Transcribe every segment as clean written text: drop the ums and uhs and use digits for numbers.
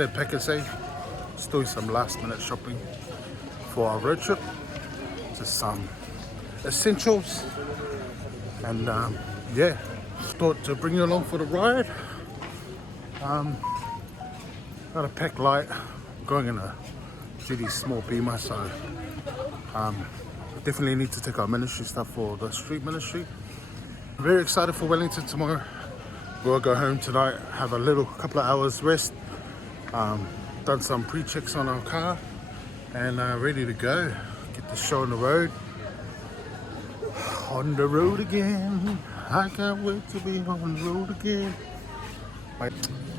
Interstate Pack and Save. Just doing some last minute shopping for our road trip. Just some essentials. And yeah, thought to bring you along for the ride. Got a pack light. Going in a GD small beamer, so definitely need to take our ministry stuff for the street ministry. Very excited for Wellington tomorrow. We'll go home tonight, have a couple of hours rest, done some pre-checks on our car, and ready to go. Get the show on the road. On the road again. I can't wait to be on the road again.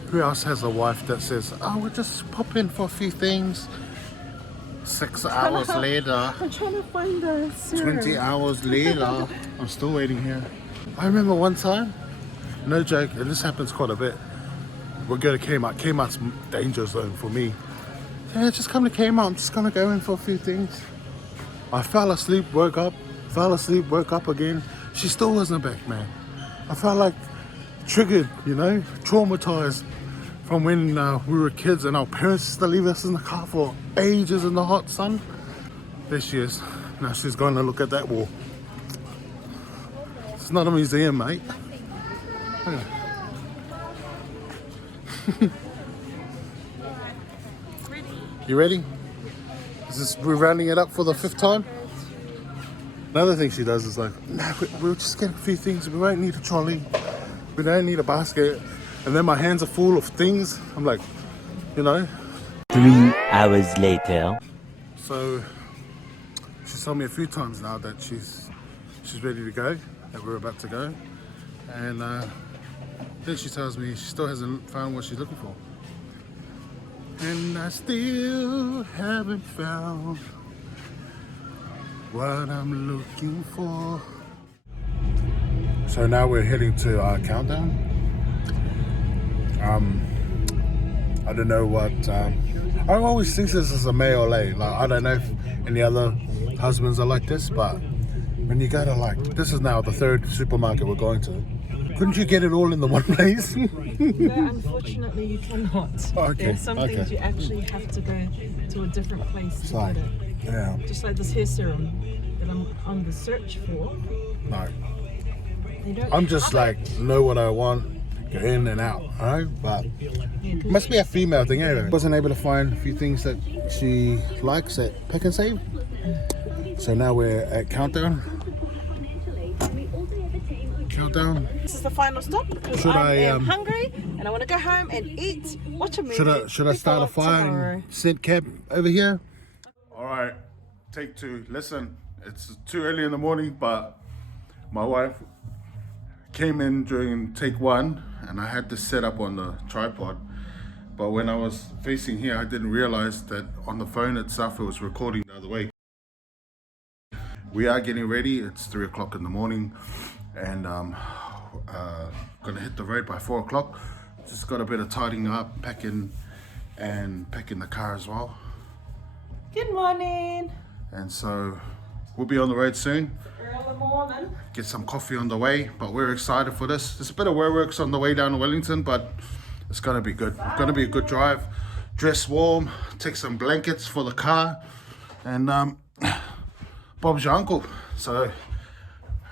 Who else has a wife that says, oh, we'll just pop in for a few things? 6 hours later. I'm trying to find the serum. 20 hours later. I'm still waiting here. I remember one time, no joke, and this happens quite a bit. We'll go to Kmart. Kmart's danger zone for me. Yeah, just come to Kmart. I'm just gonna go in for a few things. I fell asleep, woke up again. She still wasn't back, man. I felt like triggered, you know, traumatized from when we were kids and our parents used to leave us in the car for ages in the hot sun. There she is. Now she's going to look at that wall. It's not a museum, mate. Okay. You ready? We're rounding it up for the 5th time? Another thing she does is like, nah, we'll just get a few things. We won't need a trolley. We don't need a basket. And then my hands are full of things. I'm like, you know. 3 hours later. So she's told me a few times now that she's ready to go, that we're about to go. And then she tells me she still hasn't found what she's looking for. And I still haven't found what I'm looking for. So now we're heading to our countdown. I don't know what. I always think this is a male lay. Like, I don't know if any other husbands are like this, but when you go to this is now the 3rd supermarket we're going to. Couldn't you get it all in the one place? No, unfortunately you cannot. Okay. There's some things you actually have to go to a different place to get it. Yeah. Just like this hair serum that I'm on the search for. No. They don't I'm just know what I want, go in and out, alright? But it must be a female thing anyway. Wasn't able to find a few things that she likes at Pack and Save. So now we're at Countdown. This is the final stop because I am hungry and I want to go home and eat, watch a movie. Should I start a fire and send cab over here? Alright, take 2. Listen, it's too early in the morning, but my wife came in during take 1 and I had this set up on the tripod, but when I was facing here I didn't realize that on the phone itself it was recording the other way. We are getting ready. It's 3 o'clock in the morning and gonna hit the road by 4 o'clock. Just got a bit of tidying up, packing the car as well. Good morning. And so we'll be on the road soon. Early morning. Get some coffee on the way, but we're excited for this. There's a bit of roadworks on the way down to Wellington, but it's gonna be good. It's gonna be a good drive. Dress warm, take some blankets for the car, and Bob's your uncle. So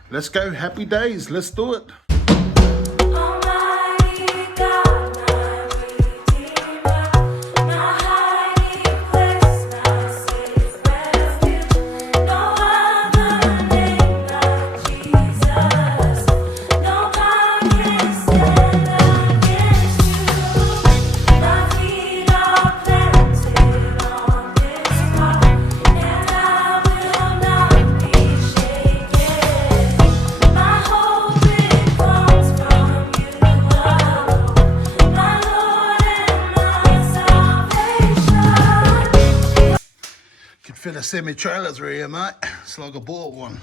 let's go. Happy days. Let's do it. Fit a semi-trailer through here, mate. It's like a bought one.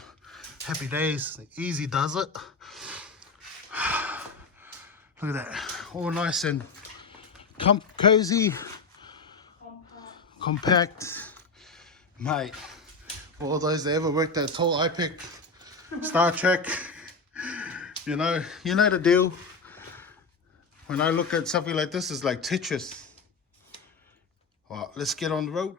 Happy days. Easy does it. Look at that. All nice and cozy. Compact. Mate, all those that ever worked at Tall IPEC, Star Trek, you know the deal. When I look at something like this, it's like Tetris. All right, let's get on the road.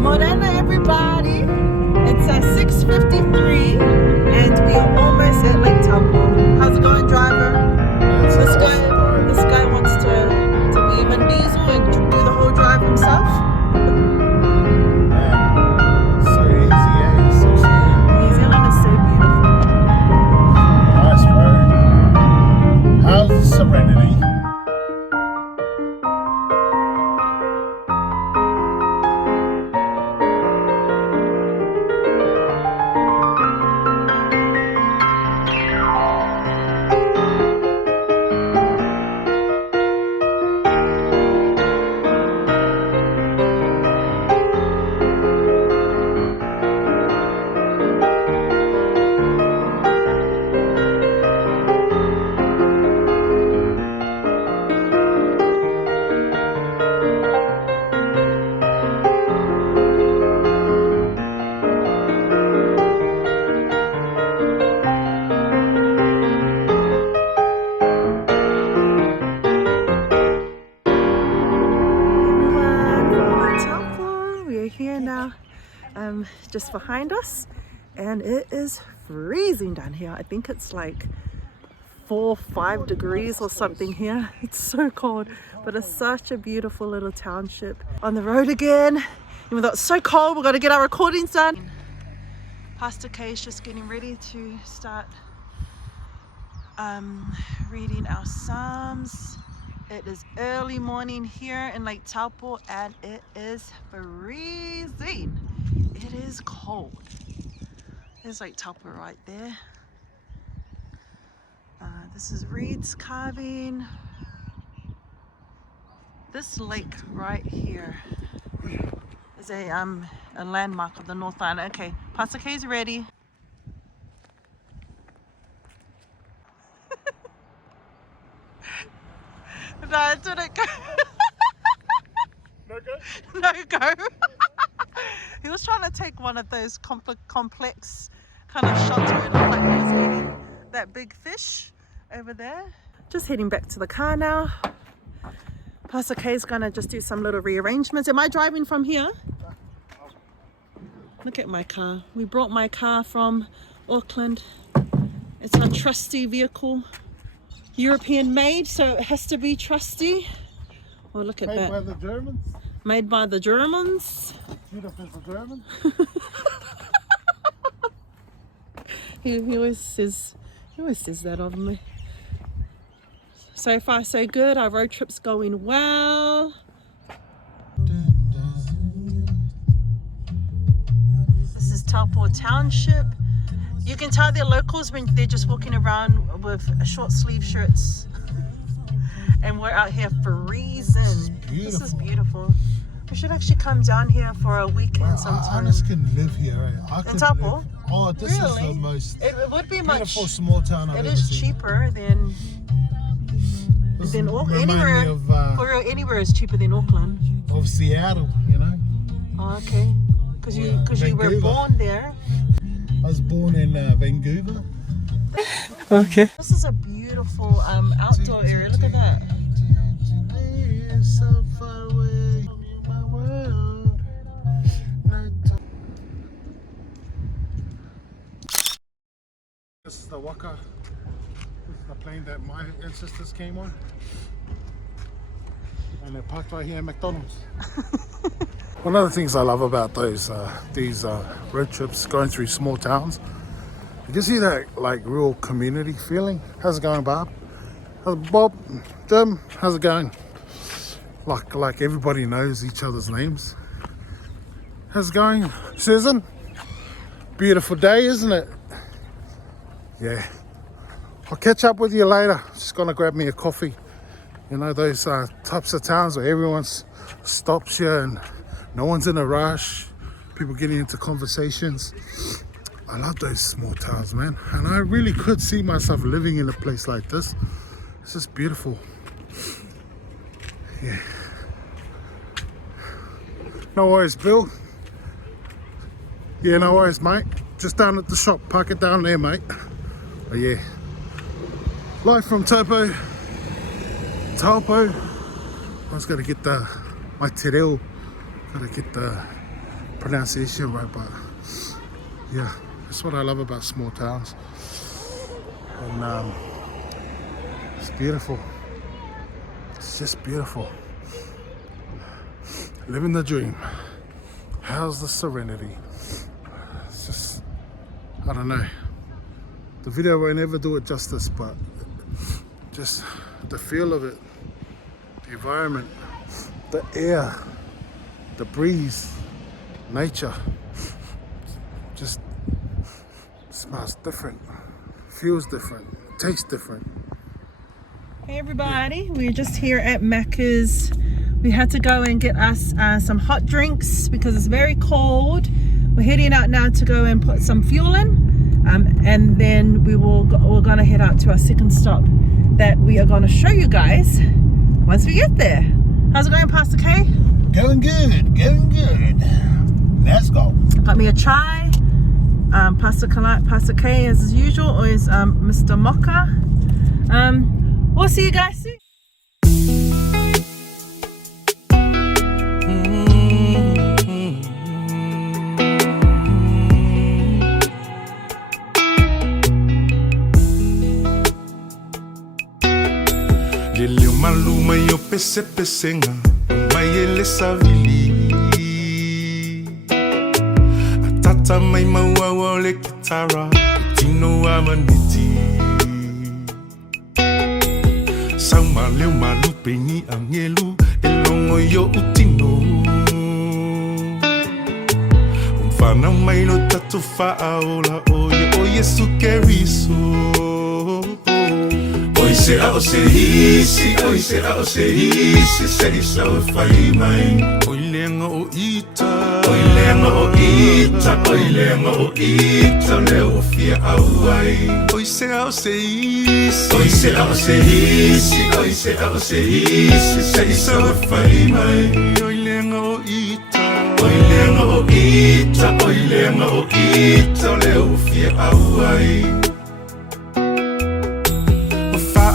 Morena, everybody. It's 6:53 and we are almost at Lake Taupo. How's it going, driver? This guy wants to be Vin Diesel and do the whole drive himself. So easy, yeah. So smooth. New Zealand is so beautiful. Nice road. How's the Serenity? Just behind us, and it is freezing down here. I think it's like 4 or 5 degrees or something here. It's so cold, but it's such a beautiful little township. On the road again, even though it's so cold, we've got to get our recordings done. Pastor K is just getting ready to start reading our Psalms. It is early morning here in Lake Taupo and it is freezing. It is cold. There's Lake Taupo right there. This is reeds carving. This lake right here is a landmark of the North Island. Okay, Pastor K is ready. No, it didn't go. No go? No go. He was trying to take one of those complex kind of shots where it looked like he was eating that big fish over there. Just heading back to the car now. Pastor K is gonna just do some little rearrangements. Am I driving from here? Look at my car. We brought my car from Auckland. It's our trusty vehicle. European made, so it has to be trusty. Oh, look at that. Made by the Germans? Made by the Germans. Judith is a German. he always says that of me. So far so good. Our road trip's going well. This is Taupo Township. You can tell they're locals when they're just walking around with short sleeve shirts. And we're out here freezing. This is beautiful. We should actually come down here for a weekend sometime. I just can live here. I In Taupo? Oh, this is Really? the most It would be much. beautiful small town I've It ever is seen. cheaper than. Then remind anywhere, me of, for real, anywhere is cheaper than Auckland. of Seattle, you know. Oh, okay. Because you were Vancouver. born there. I was born in Vancouver. Okay. This is a beautiful outdoor area. Look at that. So far away from my world. This is the waka. This is the plane that my ancestors came on. And they're parked right here at McDonald's. One of the things I love about these road trips, going through small towns, you can see that like real community feeling. How's it going, Bob? Bob, Jim, how's it going? Like everybody knows each other's names. How's it going, Susan? Beautiful day, isn't it? Yeah. I'll catch up with you later. Just gonna grab me a coffee. You know, those types of towns where everyone stops you and no one's in a rush. People getting into conversations. I love those small towns, man. And I really could see myself living in a place like this. It's just beautiful. Yeah. No worries, Bill. Yeah, no worries, mate. Just down at the shop. Park it down there, mate. Oh, yeah. Live from Taupo. I was going to get my te reo. Got to get the pronunciation right, but yeah, that's what I love about small towns. And it's beautiful. It's just beautiful. Living the dream. How's the serenity? It's just, I don't know. The video won't ever do it justice, but just the feel of it, the environment, the air, the breeze, nature, just smells different, feels different, tastes different. Hey everybody, we're just here at Macca's. We had to go and get us some hot drinks because it's very cold. We're heading out now to go and put some fuel in, and then we're gonna head out to our second stop that we are gonna show you guys once we get there. How's it going, Pastor K? Going good, going good. Let's go. Got me a chai. Pastor K, as usual, is Mr. Mocha. We'll see you guys soon. Leleu maluma yo pese-pesenga mayele savili Atata mai mawawa le kitara Tino amaniti Sama leu malu peni angelu Elongo yo utino Umfana mai no tatu faaola Oye sukeriso Oi será o serisi, sei só o fai mai. Oi lenga o ita, leo fia auai. Oi será o serisi, sei só o fai mai. Oi lenga o ita, leo fia auai.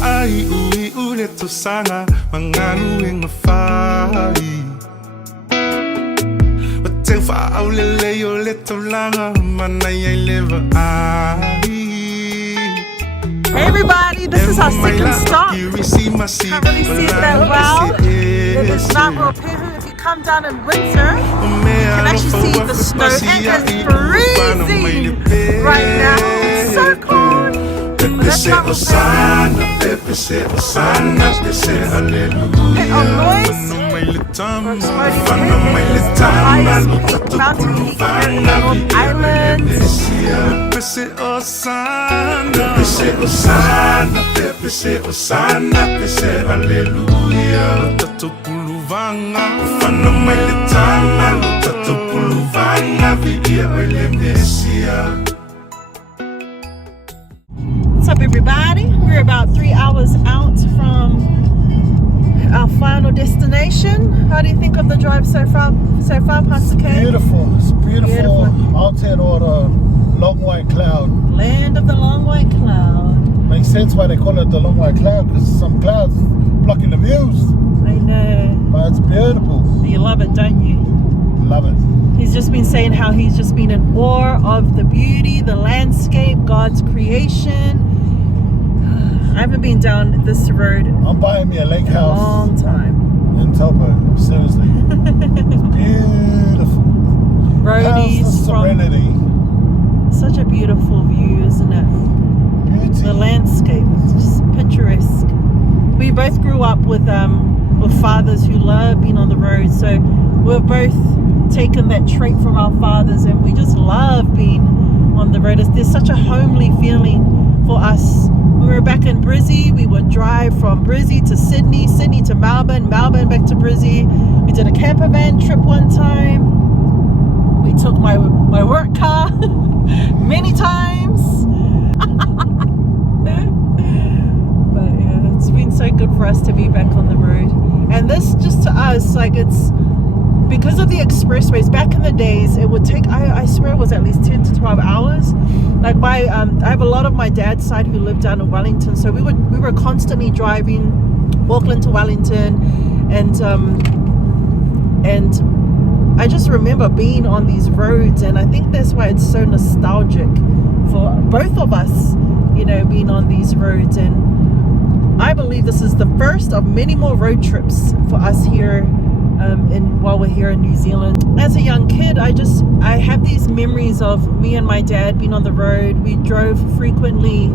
Ai ui ule to sana manganu e ngafai Wateng fa au le yo le to langa manai ai leva ai Hey everybody, this is our second stop. Can't really see it that well. It is not Ruapehu. If you come down in winter, you can actually see the snow and it's freezing right now. It's so cold. Let's not Ruapehu. And on noise, the highest peak mountain peak here in North Island. What's up everybody? We're about 3 hours out from our final destination. How do you think of the drive so far, Pastor K? Beautiful. It's beautiful. Aotearoa long white cloud. Land of the long white cloud. Makes sense why they call it the long white cloud, because some clouds blocking the views. I know. But it's beautiful. You love it, don't you? Love it. He's just been saying how he's just been in awe of the beauty, the landscape, God's creation. I haven't been down this road I'm buying me a lake in a house long time. in Taupo. Seriously. It's beautiful. Roadies How's the serenity? from such a beautiful view, isn't it? Beauty. The landscape, it's just picturesque. We both grew up with fathers who love being on the road, so we've both taken that trait from our fathers, and we just love being on the road. There's such a homely feeling for us. When we were back in Brisbane, we would drive from Brisbane to Sydney, Sydney to Melbourne, Melbourne back to Brisbane. We did a camper van trip one time. We took my work car many times. But yeah, it's been so good for us to be back on the road. And this just to us, like, it's because of the expressways. Back in the days, it would take, I swear it was at least 10 to 12 hours. Like I have a lot of my dad's side who lived down in Wellington, so we were constantly driving Auckland to Wellington, and I just remember being on these roads, and I think that's why it's so nostalgic for both of us, you know, being on these roads. And I believe this is the first of many more road trips for us here while we're here in New Zealand. As a young kid, I have these memories of me and my dad being on the road. We drove frequently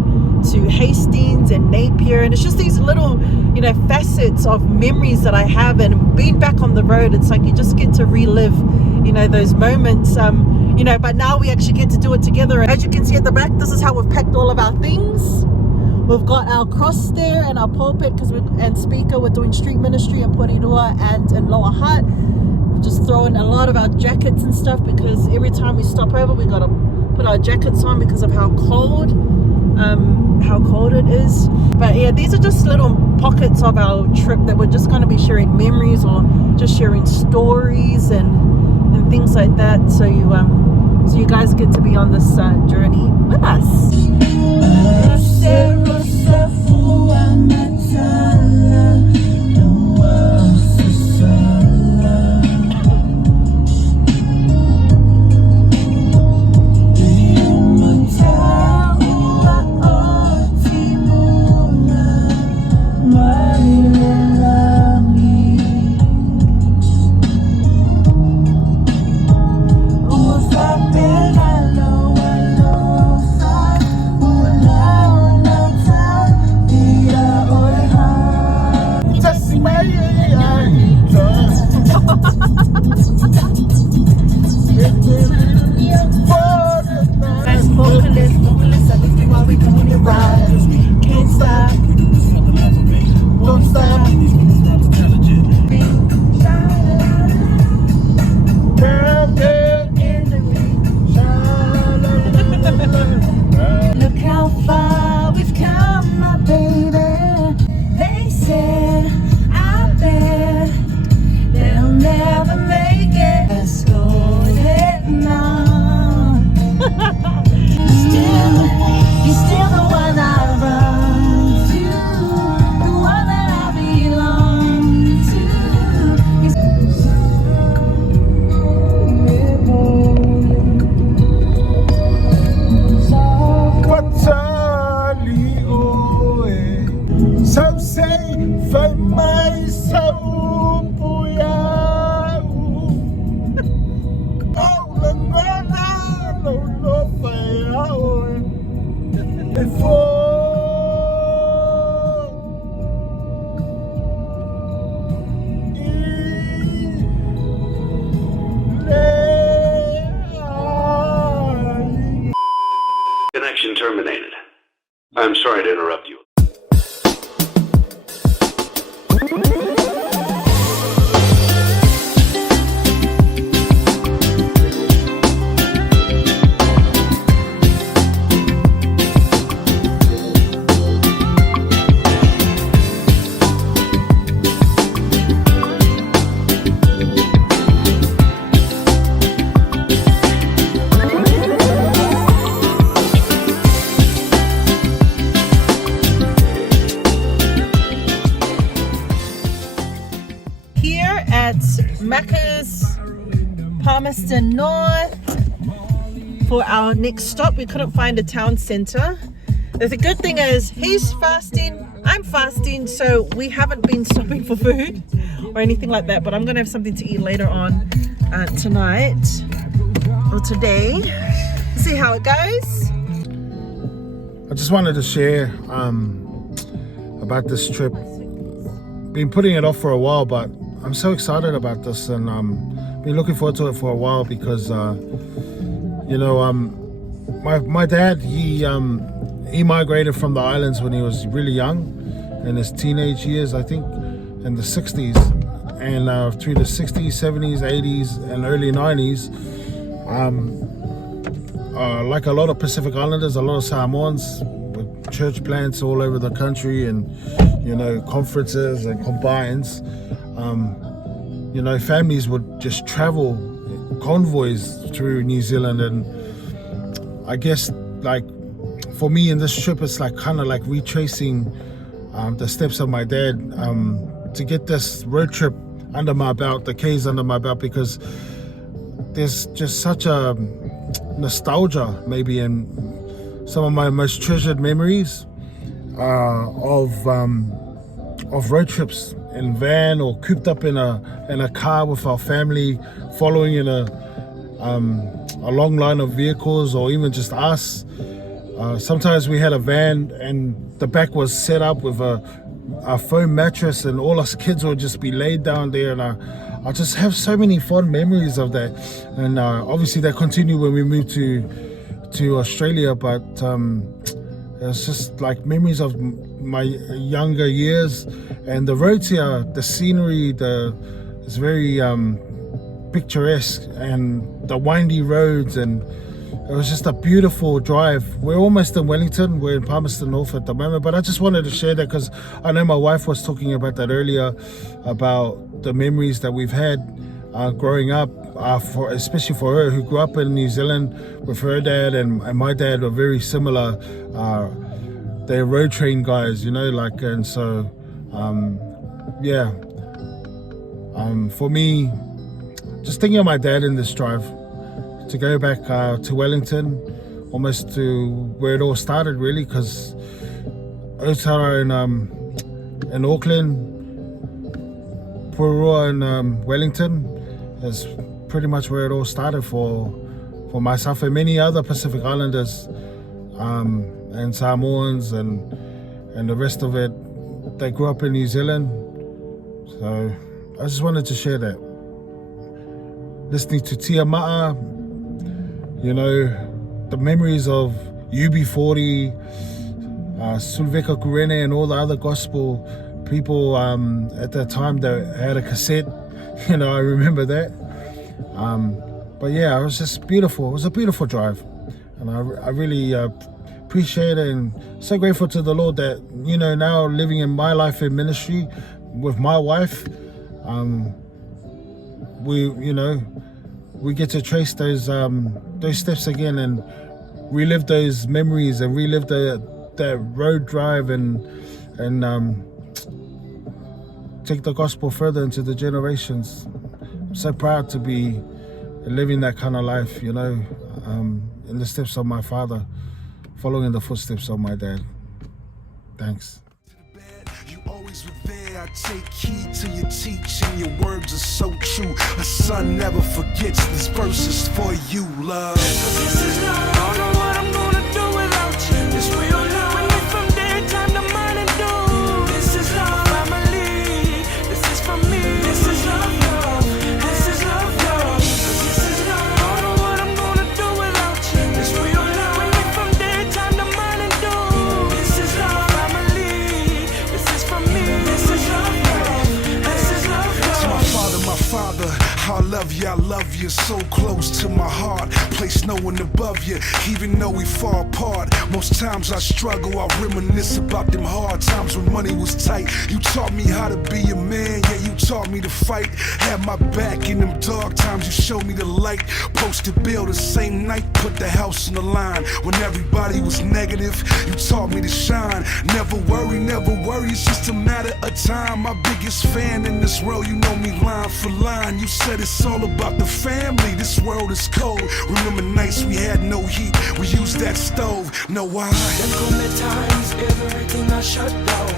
to Hastings and Napier, and it's just these little, you know, facets of memories that I have. And being back on the road, it's like you just get to relive, you know, those moments, you know. But now we actually get to do it together. As you can see at the back, this is how we've packed all of our things. We've got our cross there and our pulpit and speaker. We're doing street ministry in Parrino and in Lower Hutt. We've just thrown a lot of our jackets and stuff, because every time we stop over, we got to put our jackets on because of how cold it is. But yeah, these are just little pockets of our trip that we're just going to be sharing memories, or just sharing stories and things like that. So you guys get to be on this journey with us. at Macca's, Palmerston North for our next stop. We couldn't find a town centre. The good thing is he's fasting, I'm fasting, so we haven't been stopping for food or anything like that, but I'm gonna have something to eat later on tonight or today. See how it goes. I just wanted to share about this trip. Been putting it off for a while, but I'm so excited about this, and been looking forward to it for a while because you know, my dad, he migrated from the islands when he was really young, in his teenage years, I think, in the 60s, and through the 60s, 70s, 80s, and early 90s, like a lot of Pacific Islanders, a lot of Samoans, with church plants all over the country, and you know, conferences and combines, you know, families would just travel convoys through New Zealand, and I guess, like, for me in this trip, it's like kind of like retracing the steps of my dad to get this road trip under my belt, the K's under my belt, because there's just such a nostalgia, maybe, in some of my most treasured memories of road trips in van or cooped up in a car with our family, following in a long line of vehicles, or even just us. Sometimes we had a van and the back was set up with a foam mattress, and all us kids would just be laid down there, and I just have so many fond memories of that. And obviously that continued when we moved to Australia, but it's just like memories of my younger years. And the roads here, the scenery, it's very picturesque, and the windy roads, and it was just a beautiful drive. We're almost in Wellington, we're in Palmerston North at the moment, but I just wanted to share that because I know my wife was talking about that earlier, about the memories that we've had growing up, especially for her, who grew up in New Zealand with her dad, and my dad were very similar. They're road train guys, you know, like, and so yeah, for me, just thinking of my dad in this drive, to go back to Wellington, almost to where it all started, really, because Otara in Auckland, Parrino in Wellington is pretty much where it all started for myself and many other Pacific Islanders and Samoans and the rest of it. They grew up in New Zealand, so I just wanted to share that. Listening to Tia Ma'a, you know, the memories of UB40, Sulveka Kurene, and all the other gospel people at that time that had a cassette, you know, I remember that. But yeah, it was just beautiful. It was a beautiful drive, and I really appreciate it, and so grateful to the Lord that, you know, now living in my life in ministry with my wife, we get to trace those steps again, and relive those memories, and relive that road drive, and take the gospel further into the generations. I'm so proud to be living that kind of life, you know, in the steps of my father, following the footsteps of my dad. Thanks. You always were there. I take heed to your teaching. Your words are so true. A son never forgets. This verse is for you, love. This is love. I don't know what I'm gonna do without you. This real love. When we from daytime to morning dew. This is love, family. This is for me. This is love, love. This is love, love. This is love. I don't know what I'm gonna do without you. This real love. When we from daytime to morning dew. This is love, family. This is for me. This is love, love. This is love, love. To my father, I love you, so close to my heart. Place no one above you, even though we far apart. hard. Most times I struggle, I reminisce about them hard times when money was tight. You taught me how to be a man, yeah, you taught me to fight. Had my back in them dark times, you showed me the light. Posted bill the same night, put the house on the line. When everybody was negative, you taught me to shine. Never worry, it's just a matter of time. My biggest fan in this world, you know me line for line. You said it's all about the family, this world is cold. Remember nights we had no heat, we used that stove. Know why? Them cold times, everything I shut down.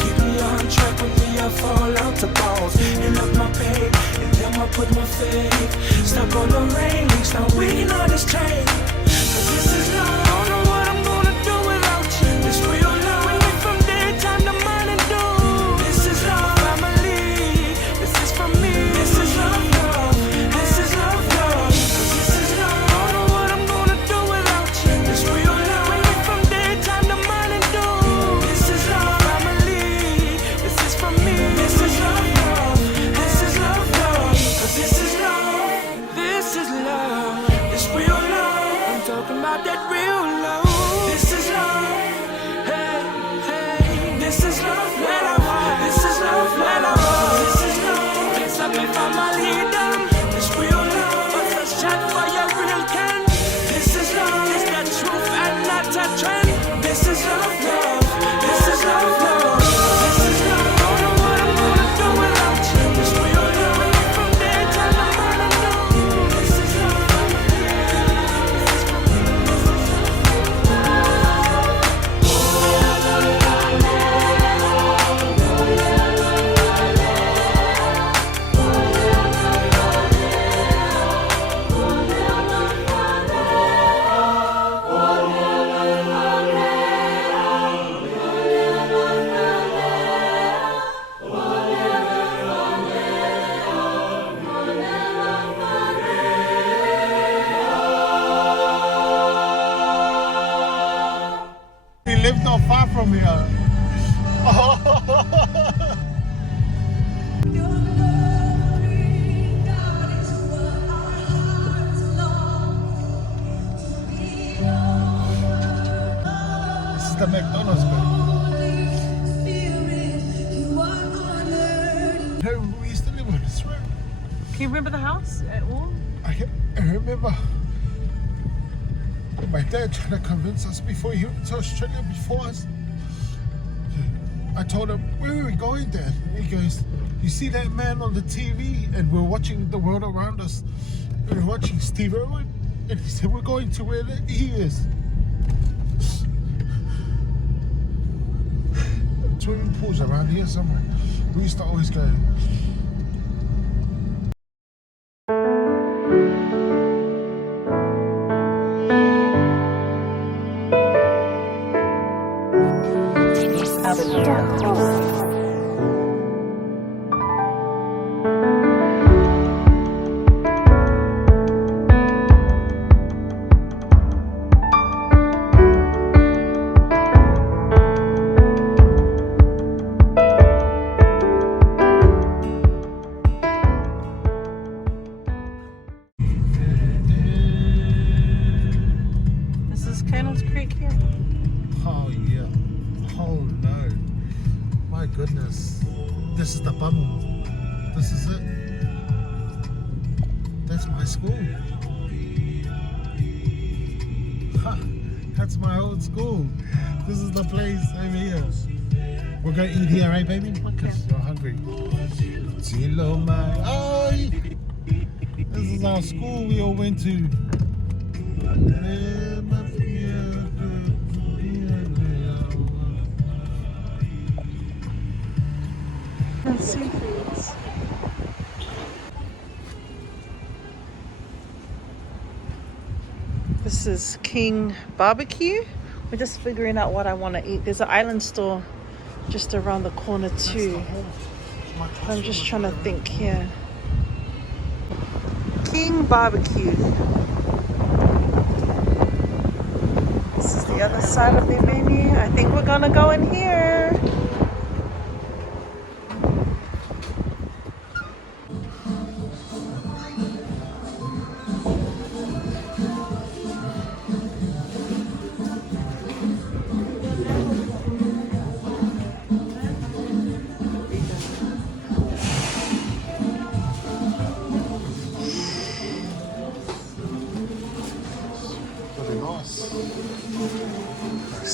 Keep me on track with me, I fall out to balls. And up my pain, and then I put my faith. Stuck on the railings, now waiting on this train. Cause this is love, I don't know what I'm gonna do without you. This real love, we went from daytime to morning dew. This is love, family, this is for me. This is love, love, this is love, love. Cause this is love, I don't know what I'm gonna do without you. This real love, we went from daytime to morning dew. This is love, family, this is for me. This is love, love, this is love, love. Cause this is love, this is love, this real love. I'm talking about that real love. This is love, hey, hey. This is love, let I walk. This is love, let I walk. This is love, it's up if I'm a leader. This real love, but a shot for your real can. This is love, it's the truth and not a trend. This is love, love, this is love, love. This is love, I don't know what I'm gonna do without you. This real love, from daytime to morning dew. This is love, this is for me. We live not far from here. This is the McDonald's, man. No, we used to live on this road. Can you remember the house at all? I remember my dad trying to convince us before he went to Australia before us. I told him, where are we going, Dad? And he goes, you see that man on the TV? And we're watching the world around us. We're watching Steve Irwin. And he said, we're going to where he is. Swimming pools around here somewhere. We used to always go. Goodness, this is the bubble. This is it. That's my school. Ha, that's my old school. This is the place over here. We're gonna eat here, right, baby? Because you're hungry. Silo mai ai. This is our school we all went to. Seafoods. This is King Barbecue. We're just figuring out what I want to eat. There's an island store just around the corner too. I'm just trying to think here. King Barbecue. This is the other side of the menu. I think we're gonna go in here.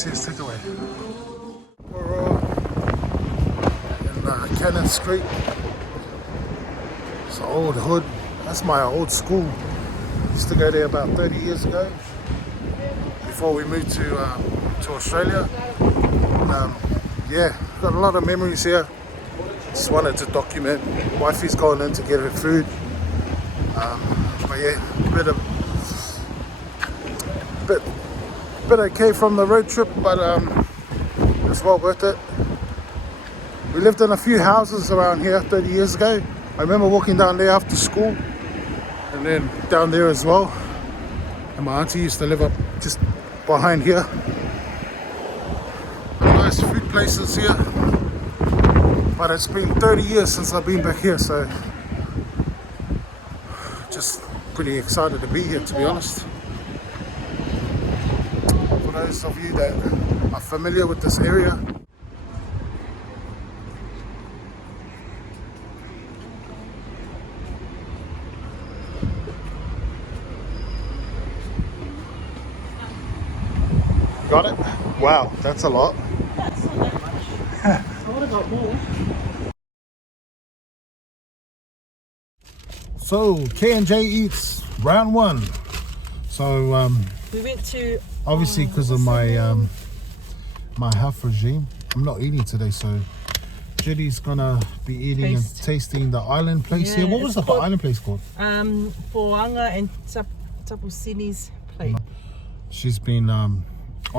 Says takeaway. In Cannon Street. It's an old hood. That's my old school. Used to go there about 30 years ago. Before we moved to Australia. Yeah, got a lot of memories here. Just wanted to document. Wifey's going in to get her food. But yeah, bit okay from the road trip, but it's well worth it. We lived in a few houses around here 30 years ago. I remember walking down there after school, and then down there as well. And my auntie used to live up just behind here. Nice food places here, but it's been 30 years since I've been back here, so just pretty excited to be here, to be honest. For those of you that are familiar with this area, got it? Wow, that's a lot. That's not that much. I would have got more. So K&J Eats round one. So We went to obviously because of my my health regime, I'm not eating today. So Judy's gonna be eating and tasting the island place here. What was the island place called? Poanga and Tapusini's plate. She's been on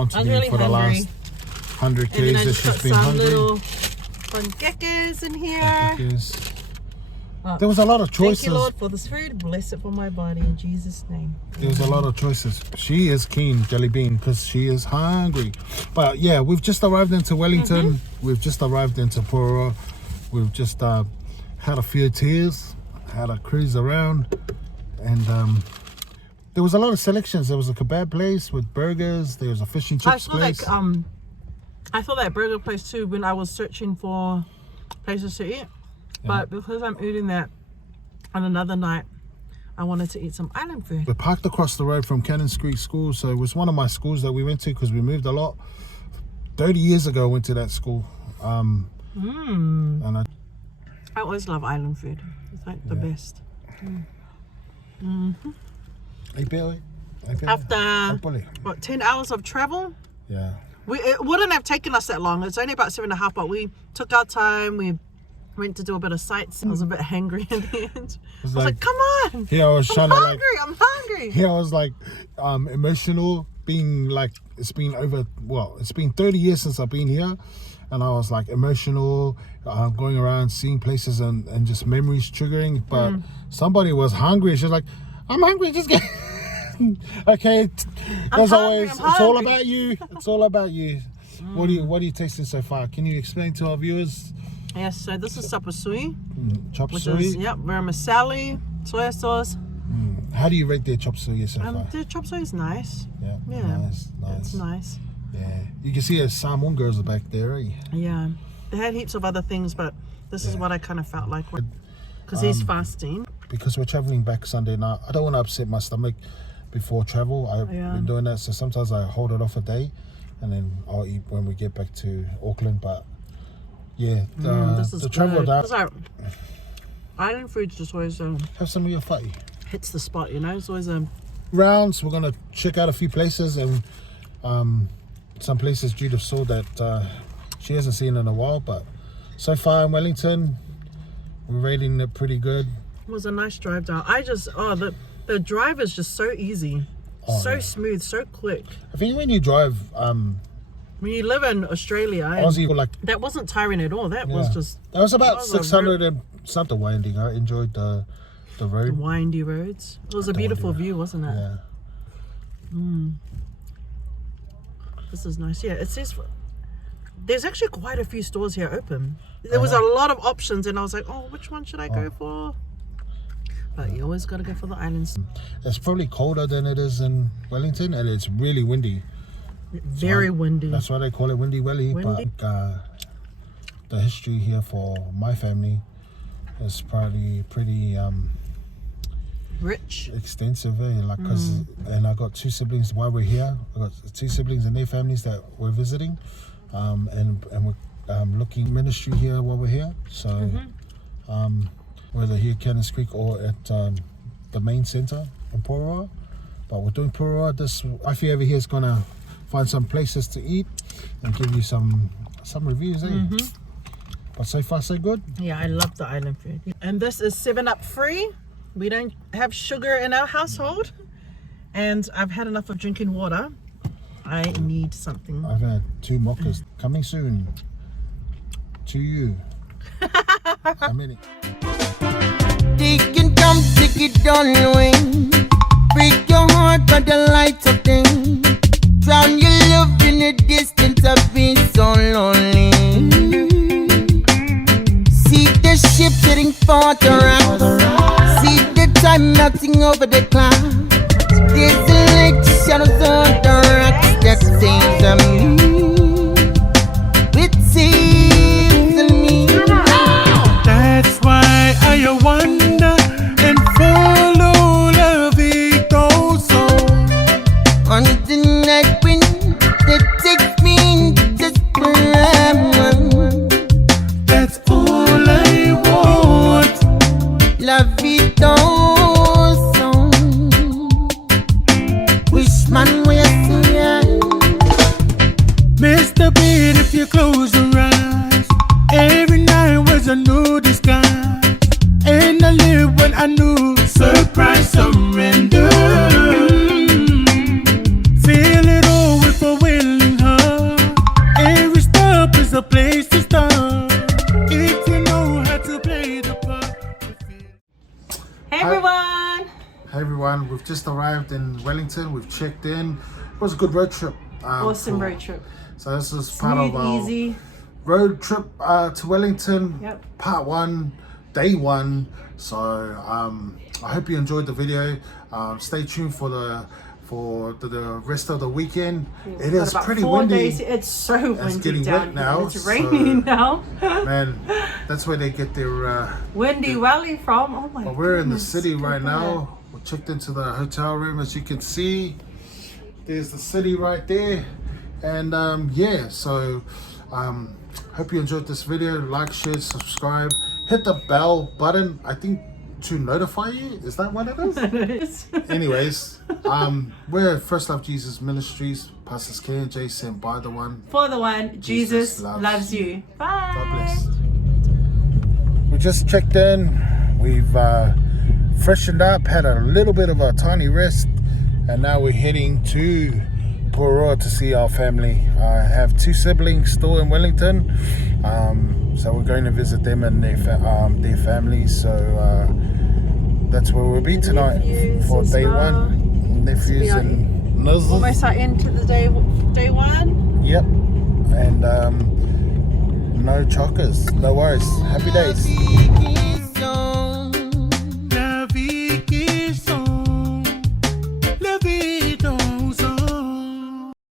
to me really for the last 100 k's that she's been hungry. Little panqueques in here. Panqueques. There was a lot of choices. Thank you, Lord, for this food. Bless it for my body in Jesus' name. There was a lot of choices. She is keen, Jelly Bean, because she is hungry. But yeah, we've just arrived into Wellington. We've just arrived into Parrino. We've just had a few tears, had a cruise around, and there was a lot of selections. There was a kebab place with burgers. There was a fish and chips place. I saw that burger place too when I was searching for places to eat. But because I'm eating that on another night, I wanted to eat some island food. We're parked across the road from Cannon Street School. So it was one of my schools that we went to because we moved a lot. 30 years ago I went to that school. And I always love island food. It's like the best. After, what, 10 hours of travel? Yeah. It wouldn't have taken us that long. It's only about 7.5, but we took our time. We went to do a bit of sightseeing. I was a bit hangry in the end. I was like, come on. Yeah, I was trying to I'm hungry. Yeah, I was like emotional, being like, it's been 30 years since I've been here. And I was like emotional, going around seeing places and just memories triggering. But somebody was hungry. She was like, I'm hungry, just get... Okay, as always, it's all about you. It's all about you. What are you tasting so far? Can you explain to our viewers? Yes, so this is chop suey. Chop which suey. is, vermicelli, soy sauce. How do you rate their chop suey so far? The chop suey is nice. Yeah. Nice. It's nice. Yeah. You can see there's salmon girls back there, eh? Yeah. They had heaps of other things, but this is what I kind of felt like. Because he's fasting. Because we're traveling back Sunday night. I don't want to upset my stomach before travel. I've been doing that, so sometimes I hold it off a day and then I'll eat when we get back to Auckland. But yeah, the travel down. Like, island food's just always have some of your fatty. Hits the spot, you know. It's always rounds. We're gonna check out a few places and some places Judith saw that she hasn't seen in a while. But so far in Wellington, we're rating it pretty good. It was a nice drive down. The drive is just so easy, smooth, so quick. I think when you drive, when you live in Australia, Aussie, like that wasn't tiring at all. That was just. That was about 600 and something winding. I enjoyed the road. The windy roads. It was a beautiful view, wasn't it? Yeah. This is nice. Yeah, it says there's actually quite a few stores here open. There was a lot of options, and I was like, oh, which one should I go for? But you always got to go for the islands. It's probably colder than it is in Wellington, and it's really windy. Very windy. That's why they call it Windy Welly. But the history here for my family is probably pretty Rich. extensive, like, and I got two siblings while we're here. I got two siblings and their families that we're visiting, and we're looking ministry here while we're here. So whether here at Cannons Creek or at the main centre in Parrino, but we're doing Parrino. This wifey over here is gonna find some places to eat and give you some reviews, But so far so good. Yeah, I love the island food. And this is 7-Up free. We don't have sugar in our household. And I've had enough of drinking water. I need something. I've had 2 mochas coming soon to you. A minute. They can come take it on wing. Break your heart by the light of thing. Drown your love in the distance of being so lonely. See the ship heading for the rocks. See the time melting over the clouds. There's the light shadows on the rocks that saves me. It saves me. That's why I wonder and follow love it goes on. On the night when they take me just forever. That's all I want. Love it goes on. Wish man where you see ya. Mr. Beat, if you close your eyes, every night was a new disguise. And I live when I knew surprise surrender. Feel it all with a willing heart. Every stop is a place to start. If you know how to play the part. Hey everyone! Hey everyone, we've just arrived in Wellington. We've checked in. It was a good road trip. Awesome road trip. So this is part of Smooth, our easy. road trip to Wellington. Yep. Part 1, day 1. So I hope you enjoyed the video. Stay tuned for the rest of the weekend. Yeah, it is about pretty 4 windy. days. It's so windy getting down wet now, here. It's raining now. Man, that's where they get their Windy Valley from. Oh my but we're in the goodness. city right Look at now. We checked into the hotel room, as you can see. There's the city right there. And yeah, so hope you enjoyed this video. Like, share, subscribe, hit the bell button, I think, to notify you. Is that what it is? It is. Anyways, we're First Love Jesus Ministries. Pastors K and J sent by the one. For the one, Jesus loves you. Bye. God bless. We just checked in. We've freshened up, had a little bit of a tiny rest, and now we're heading to Parrino to see our family. I have 2 siblings still in Wellington, so we're going to visit them and their families. So that's where we'll be tonight for day 1. Nephews and Nuzzles. Almost our end to the day 1. Yep, and no chockers, no worries. Happy days.